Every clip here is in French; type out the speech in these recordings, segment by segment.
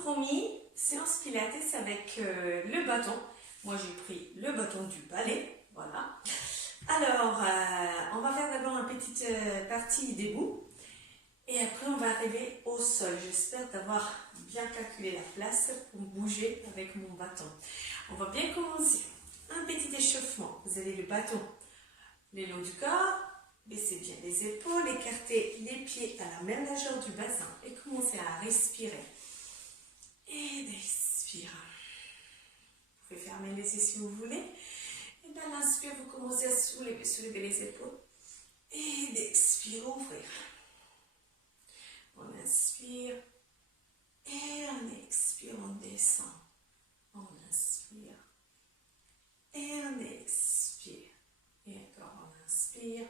promis, séance pilates avec le bâton. Moi, j'ai pris le bâton du ballet. Voilà. Alors, on va faire d'abord une petite partie debout. Et après, on va arriver au sol. J'espère d'avoir bien calculé la place pour bouger avec mon bâton. On va bien commencer. Un petit échauffement. Vous avez le bâton le long du corps. Baissez bien les épaules. Écartez les pieds à la même largeur du bassin. Et commencez à respirer. Et d'expirer. Vous pouvez fermer les yeux si vous voulez. Et dans l'inspire, vous commencez à soulever les épaules. Et d'expirer, ouvrir. On inspire. Et on expire, on descend. On inspire. Et on expire. Et encore, on inspire.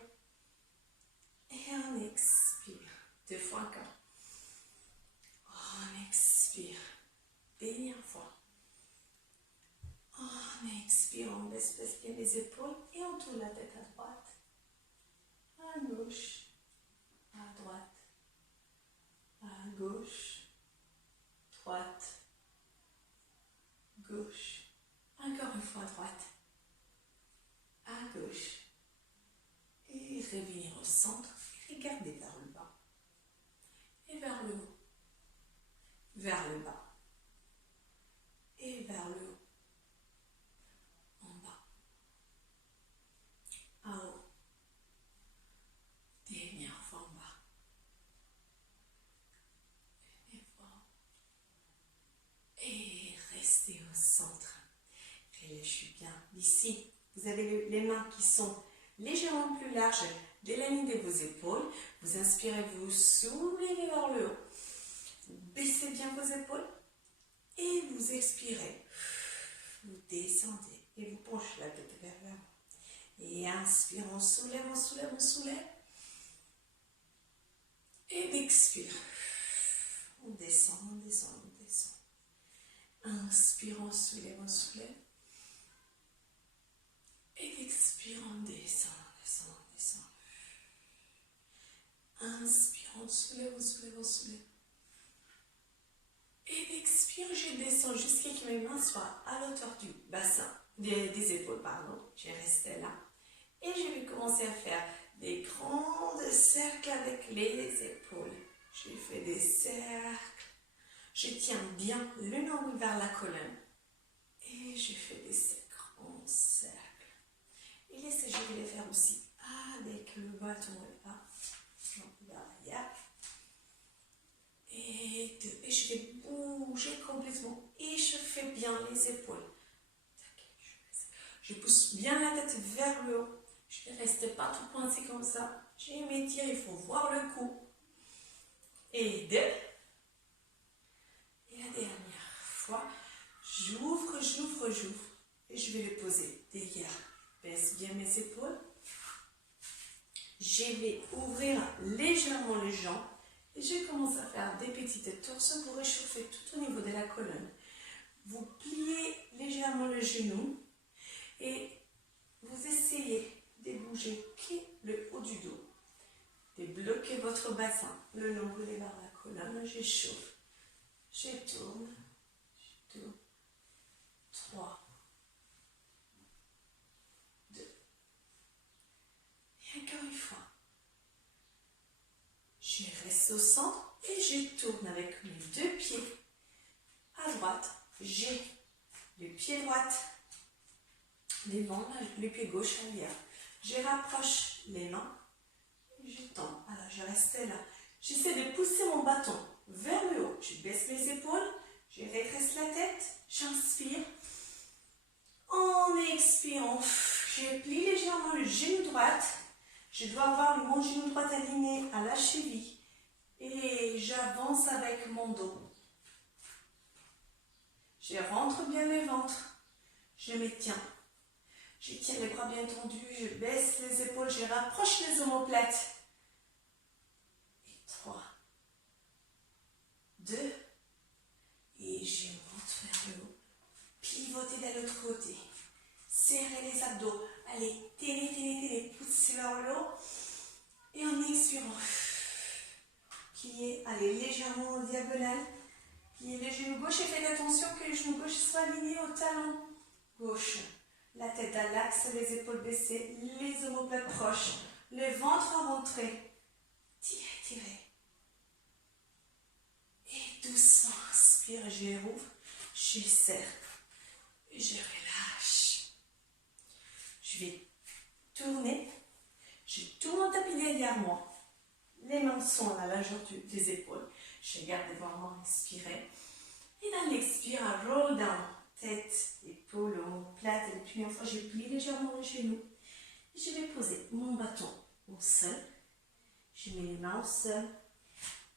Et on expire. 2 fois encore. On expire. Dernière fois. On expire, on baisse bien les épaules et on tourne la tête à droite, à gauche, à droite, à gauche, droite, gauche. Encore une fois à droite, à gauche. Et revenir au centre et regarder vers le bas. Et vers le haut. Vers le bas. Et vers le haut. En bas. En haut. Dernière fois en bas. Dernière fois. Et restez au centre. Relâchez bien. D'ici, vous avez les mains qui sont légèrement plus larges de la ligne de vos épaules. Vous inspirez, vous soulevez vers le haut. Vous baissez bien vos épaules. Et vous expirez. Vous descendez. Et vous penchez la tête vers l'avant. Et inspire, on soulève, on soulève, on soulève. Et d'expire. On descend, on descend, on descend. Inspire, on soulève, on soulève. Et d'expire, on descend, on descend, on descend. Inspire, on soulève, on soulève, on soulève. Et d'expire, je descends jusqu'à ce que mes mains soient à l'auteur du bassin, des épaules, pardon. Je reste là. Et je vais commencer à faire des grands cercles avec les épaules. Je fais des cercles. Je tiens bien le nombril vers la colonne. Et je fais des grands cercles. Et laissez, je vais les faire aussi avec le bâton là. Derrière. Et 2. Et je vais bouger complètement. Et je fais bien les épaules. Je pousse bien la tête vers le haut. Je ne reste pas tout coincé comme ça. Je m'étire, il faut voir le cou. Et 2. Et la dernière fois, j'ouvre, j'ouvre, j'ouvre. Et je vais le poser derrière. Baisse bien mes épaules. Je vais ouvrir légèrement les jambes. Et je commence à faire des petites torsions pour réchauffer tout au niveau de la colonne. Vous pliez légèrement le genou. Et vous essayez de bouger le haut du dos. De bloquer votre bassin. Le nombril est vers la colonne. J'échauffe. Je tourne. Je tourne. 3. 2. Et encore une fois. Je reste au centre et je tourne avec mes 2 pieds. À droite, j'ai le pied droit devant, le pied gauche arrière. Je rapproche les mains et je tombe. Alors, je reste là. J'essaie de pousser mon bâton vers le haut. Je baisse les épaules, je redresse la tête, j'inspire. En expirant, je plie légèrement le genou droit. Je dois avoir mon genou droit aligné à la cheville. Et j'avance avec mon dos. Je rentre bien le ventre. Je me tiens. Je tiens les bras bien tendus. Je baisse les épaules. Je rapproche les omoplates. Et 3. 2. Et je monte vers le haut. Pivotez de l'autre côté. Serrez les abdos. Allez, tenez, poussez vers le haut. en expirant. Pliez, allez légèrement en diagonale. Pliez le genou gauche et faites attention que le genou gauche soit aligné au talon gauche. La tête à l'axe, les épaules baissées, les omoplates proches, le ventre à rentrer. Tirez, tirez. Et doucement, inspire, je rouvre, je serre, je relâche. Je vais tourner, je tourne mon tapis derrière moi. Les mains sont à la largeur des épaules. Je garde devant moi, inspirez. Et dans l'expire, roll down. Tête, épaules, omoplate, et puis une fois, je plie légèrement le genou. Je vais poser mon bâton au sol. Je mets les mains au sol.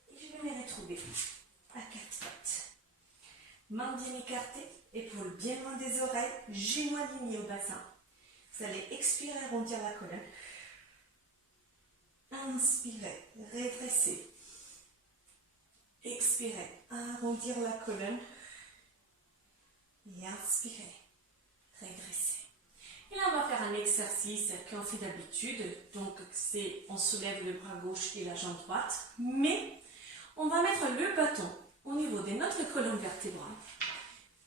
Et je vais me retrouver à quatre pattes. Mains bien écartées, épaules bien loin des oreilles, genoux alignés au bassin. Vous allez expirer, arrondir la colonne. Inspirez, redressez. Expirez, arrondir la colonne. Et inspirez, redressez. Et là, on va faire un exercice qu'on fait d'habitude. Donc, c'est on soulève le bras gauche et la jambe droite. Mais, on va mettre le bâton au niveau de notre colonne vertébrale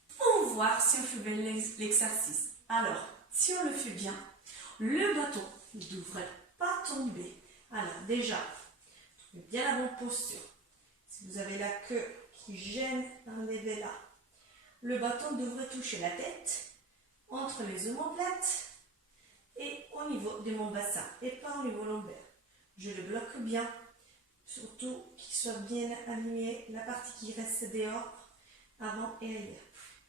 pour voir si on fait bien l'exercice. Alors, si on le fait bien, le bâton ne devrait pas tomber. Alors, déjà, trouvez bien la bonne posture. Si vous avez la queue qui gêne, enlevez-la. Le bâton devrait toucher la tête, entre les omoplates et au niveau de mon bassin, et pas au niveau lombaire. Je le bloque bien, surtout qu'il soit bien aligné, la partie qui reste dehors, avant et arrière.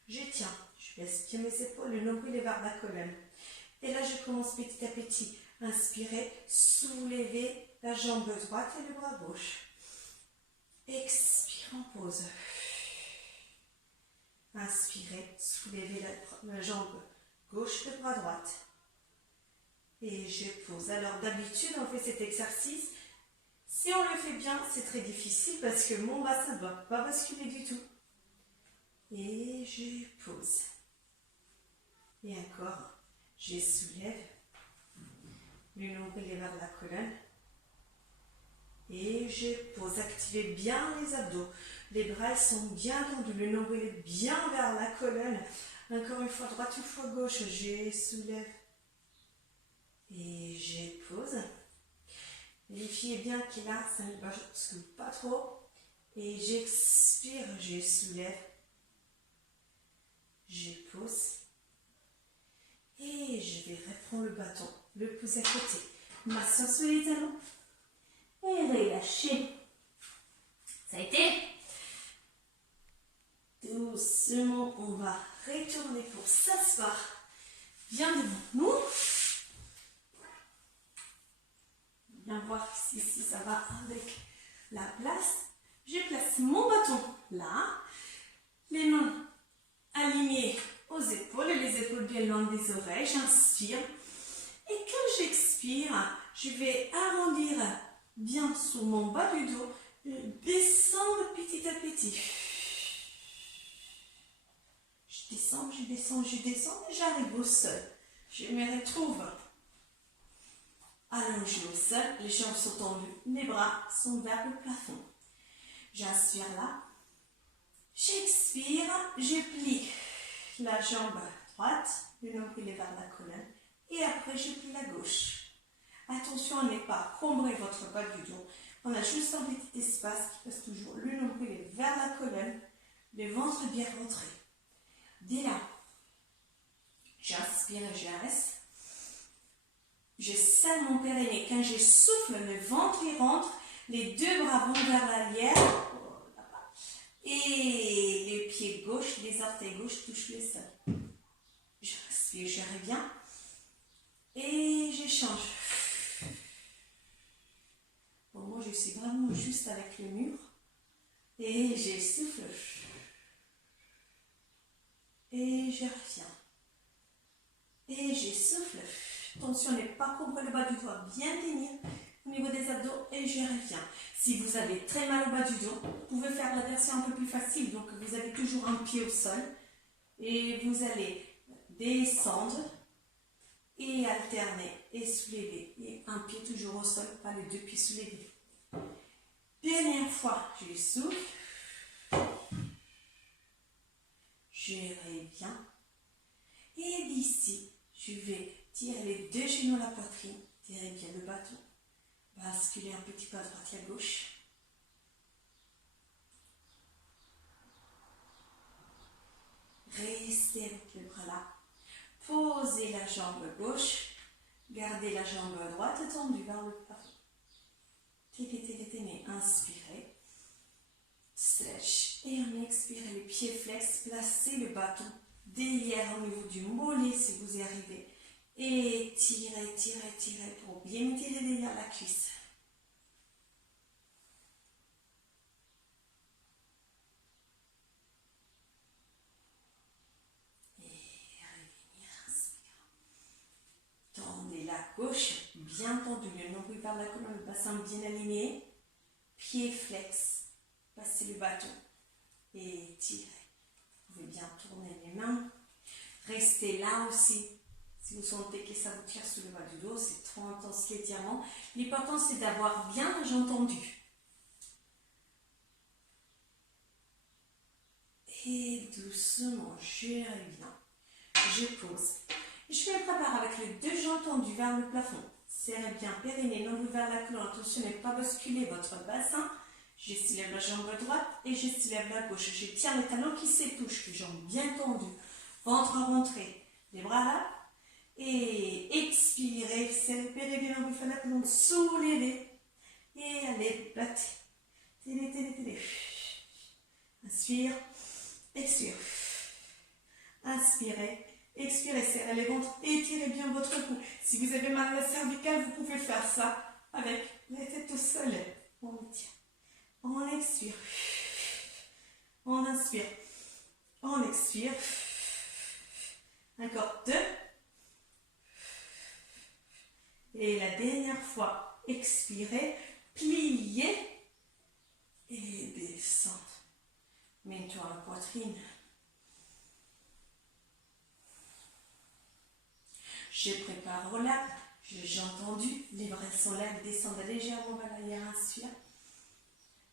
Je tiens, je baisse bien mes épaules, le nombril est vers la colonne. Et là, je commence petit à petit. Inspirez, soulevez la jambe droite et le bras gauche. Expire en pause. Inspirez, soulevez la jambe gauche, le bras droite. Et je pose. Alors d'habitude, on fait cet exercice. Si on le fait bien, c'est très difficile parce que mon bassin ne va pas basculer du tout. Et je pose. Et encore, je soulève. Le nombril est vers la colonne. Et je pose. Activez bien les abdos. Les bras sont bien tendus. Le nombril est bien vers la colonne. Encore une fois droite, une fois gauche. Je soulève. Et je pose. Vérifiez bien que là, ça ne bascule pas trop. Et j'expire. Je soulève. Je pose. Et je vais reprendre le bâton. Le poser à côté. Masse sur les talons. Et relâchez. Ça a été. Doucement, on va retourner pour s'asseoir bien devant nous. Bien voir si ça va avec la place. Je place mon bâton là. Les mains alignées aux épaules et les épaules bien loin des oreilles. J'inspire. Et quand j'expire, je vais arrondir bien sur mon bas du dos, descendre petit à petit. Je descends, je descends, je descends et j'arrive au sol. Je me retrouve allongée au sol, les jambes sont tendues, mes bras sont vers le plafond. J'inspire là, j'expire, je plie la jambe droite, le nombril est vers la colonne et après je plie la gauche. Attention à ne pas combrer votre bas du dos. On a juste un petit espace qui passe toujours. Le nombril est vers la colonne, le ventre bien rentré. Dès là, j'inspire et je reste. Je serre mon périnée. Quand je souffle, le ventre y rentre. Les deux bras vont vers l'arrière. Et les pieds gauche, les orteils gauche touchent le sol. Je respire, je reviens. Et je change. Pour moi, je suis vraiment juste avec le mur. Et je souffle. Et je reviens. Et je souffle. Attention, ne pas combrer le bas du dos, bien tenir au niveau des abdos et je reviens. Si vous avez très mal au bas du dos, vous pouvez faire la version un peu plus facile. Donc, vous avez toujours un pied au sol et vous allez descendre et alterner et soulever. Et un pied toujours au sol, pas les deux pieds soulevés. Dernière fois, je souffle gérez bien. Et d'ici, je vais tirer les deux genoux à la poitrine, tirez bien le bâton, basculez un petit peu à droite et à gauche. Restez avec le bras là. Posez la jambe gauche, gardez la jambe droite tendue vers le plafond. Tenez, inspirez. Stretch. Et on expire les pieds flex. Placez le bâton derrière au niveau du mollet si vous y arrivez. Et tirez pour bien tirer derrière la cuisse. Et revenir, inspire. Tendez la gauche, bien tendue, le nombril vers la colonne, le bassin bien aligné. Pieds flex. Passez le bâton et tirez. Vous pouvez bien tourner les mains. Restez là aussi. Si vous sentez que ça vous tire sous le bas du dos, c'est trop intense l'étirement. L'important, c'est d'avoir bien la jambe tendue. Et doucement, je reviens. Je pose. Je me prépare avec les deux jambes tendues vers le plafond. Serrez bien périnée, nombril vers la colonne. Attention, ne pas basculer votre bassin. Je soulève la jambe droite et je soulève la gauche. Je tiens les talons qui se touchent, les jambes bien tendues. Ventre rentré, les bras là. Et expirez, serrez bien l'ombilic vers la colonne, soulevez. Et allez, battez. Tenez. Inspire, expire. Inspirez, expirez, serrez les ventres, étirez bien votre cou. Si vous avez mal à la cervicale, vous pouvez faire ça avec la tête au sol. On tient. On expire. On inspire. On expire. Encore 2. Et la dernière fois, expirez, pliez et descendez. Mets-toi à la poitrine. Je prépare au lap. J'ai entendu. Les bras sont là, descendent légèrement vers l'arrière. Inspire.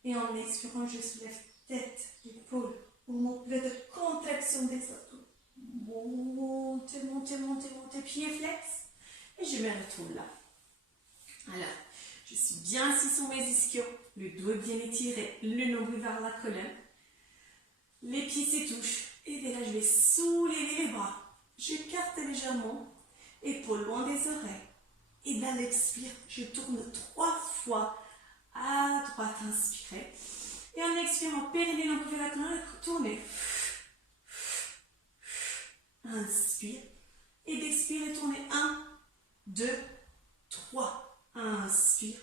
Et en expirant, je soulève tête, épaules, mouvement de contraction des abdos. Montez, pieds flex. Et je me retrouve là. Alors, je suis bien assis sur mes ischios, le dos est bien étiré, le nombril vers la colonne. Les pieds se touchent. Et dès là, je vais soulever les bras. J'écarte légèrement, épaules loin des oreilles. Et dans l'expire, je tourne 3 fois. À droite, inspirez. Et en expirant, périnée, nombril vers la colonne, tournez. Inspire. Et d'expirer, tournez 1, 2, 3. Inspire.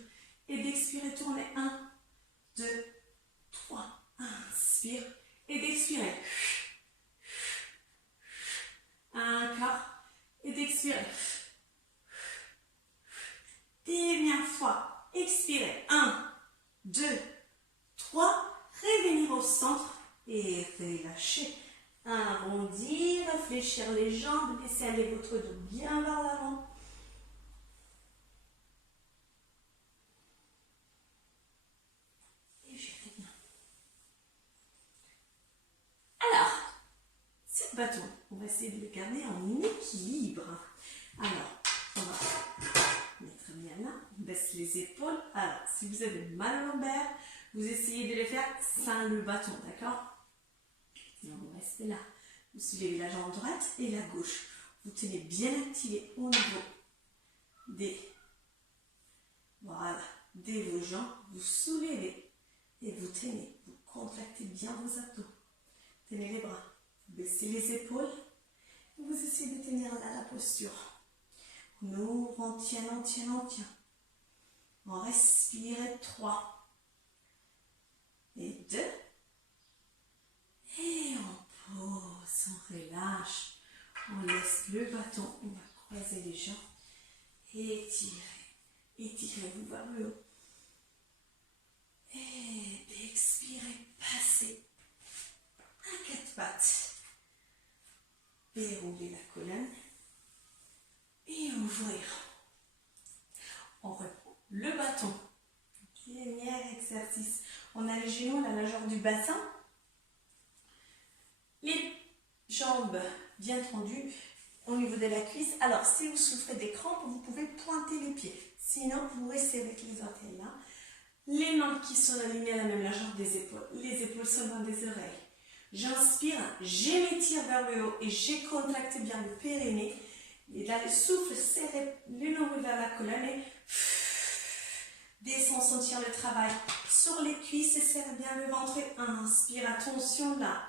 Et d'expirer, tournez 1, 2, 3. Inspire. Et d'expirer. Un quart. Et d'expirer. Dernière fois. Expirez. 1, 2, 3. Revenir au centre et relâcher. Arrondir, fléchir les jambes, laissez aller votre dos bien vers l'avant. Et je reviens. Alors, ce bâton, on va essayer de le garder en équilibre. Alors, on va mettre bien là, on baisse les épaules. Alors, si vous avez mal au lombaire, vous essayez de le faire sans le bâton, d'accord? Donc, vous restez là. Vous soulevez la jambe droite et la gauche. Vous tenez bien activé au niveau des vos jambes. Vous soulevez et vous tenez. Vous contractez bien vos abdos. Tenez les bras. Vous baissez les épaules. Vous essayez de tenir là la posture. On ouvre, on tient. On respire. 3 et 2. Et on pose, on relâche, on laisse le bâton, on va croiser les jambes, étirez-vous vers le haut. Et d'expirer, passez à 4 pattes. Dérouler la colonne et ouvrir. On reprend le bâton. Dernier exercice. On a les genoux, la largeur du bassin. Les jambes bien tendues au niveau de la cuisse. Alors, si vous souffrez des crampes, vous pouvez pointer les pieds. Sinon, vous restez avec les orteils là. Les mains qui sont alignées à la même largeur des épaules. Les épaules sont dans des oreilles. J'inspire, j'étire vers le haut et j'ai contracté bien le périnée. Et là, le souffle serré le nombril vers la colonne et descend, sentir le travail sur les cuisses et serre bien le ventre. Inspire, attention là,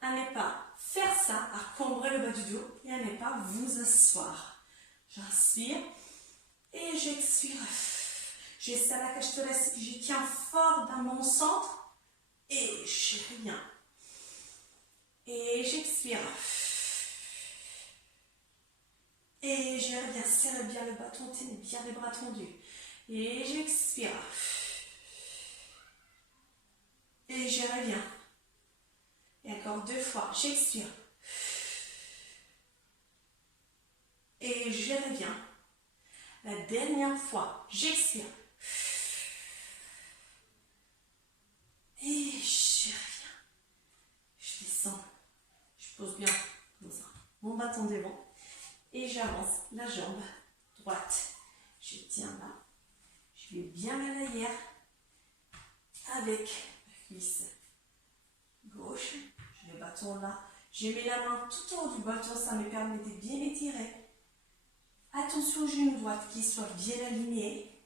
à ne pas faire ça, à combrer le bas du dos et à ne pas vous asseoir. J'inspire et j'expire. J'essaie la cage thoracique, je tiens fort dans mon centre et je reviens. Et j'expire. Et je reviens, serre bien le bâton, tenez bien les bras tendus. Et j'expire. Et je reviens. Et encore 2 fois, j'expire. Et je reviens. La dernière fois, j'expire. Et je reviens. Je descends. Je pose bien mon bâton devant. Et j'avance la jambe droite. Je tiens là. Je vais bien à l'arrière. Avec la cuisse gauche. J'ai le bâton là. J'ai mis la main tout en haut du bâton. Ça me permet de bien étirer. Attention au genou droit qui soit bien aligné.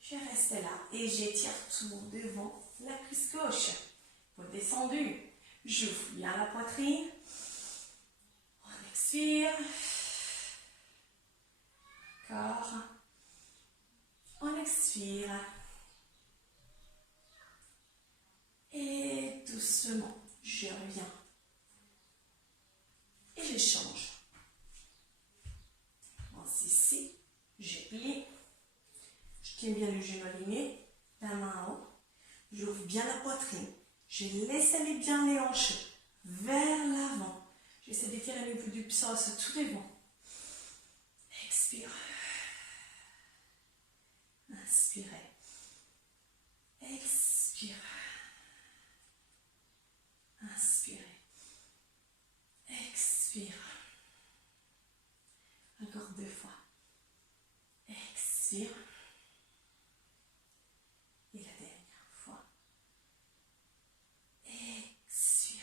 Je reste là et j'étire tout devant la cuisse gauche. Redescendu. J'ouvre bien la poitrine. On expire. Corps. On expire. Et doucement, je reviens. Et je change. Ici, je plie, je tiens bien le genou aligné, la main en haut, j'ouvre bien la poitrine, je laisse aller bien les hanches vers l'avant, j'essaie d'étirer le bout du psoas tout devant, expire, inspirez, expire, inspirez, expire. Encore 2 fois. Expire. Et la dernière fois. Expirez.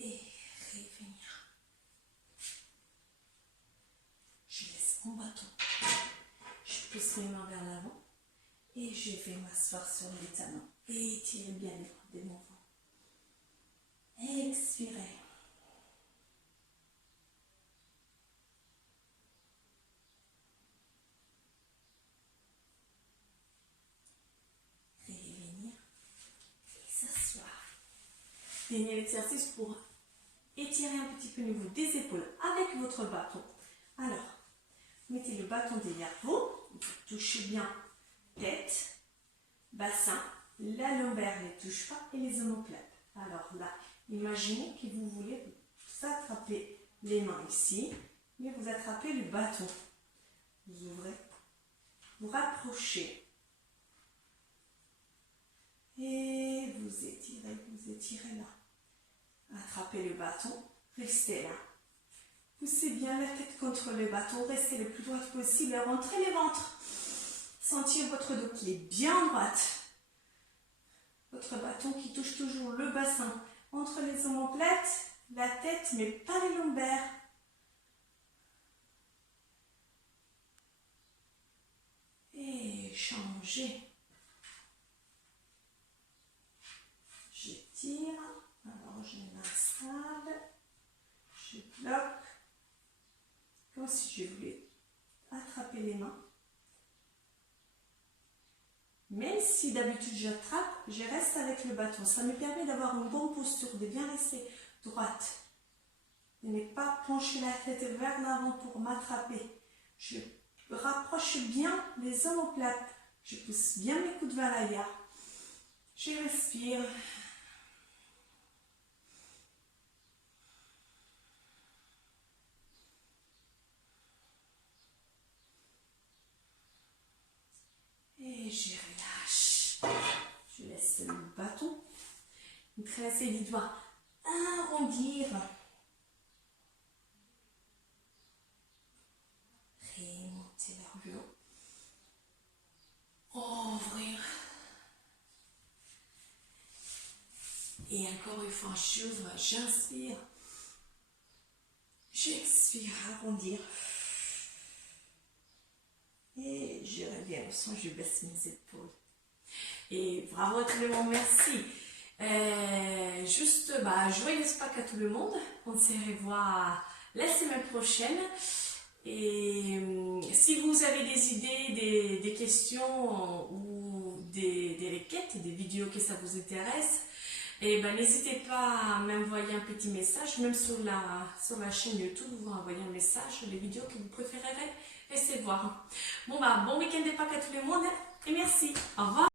Et revenir. Je laisse mon bâton. Je pousse mes mains vers l'avant. Et je vais m'asseoir sur les talons. Et étirez bien les bras de mon ventre. Expirez. Dernier exercice pour étirer un petit peu le niveau des épaules avec votre bâton. Alors, mettez le bâton derrière vous, touchez bien tête, bassin, la lombaire ne touche pas et les omoplates. Alors là, imaginez que vous voulez vous attraper les mains ici, mais vous attrapez le bâton. Vous ouvrez, vous rapprochez. Et vous étirez là. Attrapez le bâton, restez là. Poussez bien la tête contre le bâton, restez le plus droit possible, rentrez le ventre. Sentir votre dos qui est bien droite. Votre bâton qui touche toujours le bassin entre les omoplates, la tête, mais pas les lombaires. Et changez. J'étire. Alors je m'installe. Je bloque. Comme si je voulais attraper les mains. Même si d'habitude j'attrape, je reste avec le bâton. Ça me permet d'avoir une bonne posture, de bien rester droite. De ne pas pencher la tête vers l'avant pour m'attraper. Je rapproche bien les omoplates. Je pousse bien mes coudes vers l'arrière. Je respire. Et je relâche. Je laisse le bâton. Une tracer les doigts, arrondir, remonter vers le haut, ouvrir. Et encore une fois, j'ouvre, j'inspire, j'expire, arrondir. Et je reviens au son, je baisse mes épaules. Et bravo à tout le monde, merci. Joyeuse Pâques à tout le monde. On se revoit la semaine prochaine. Et si vous avez des idées, des questions ou des requêtes, des vidéos que ça vous intéresse, n'hésitez pas à m'envoyer un petit message, même sur la chaîne YouTube, vous envoyez un message, les vidéos que vous préférerez, laissez voir. Bon week-end de Pâques à tout le monde et merci. Au revoir.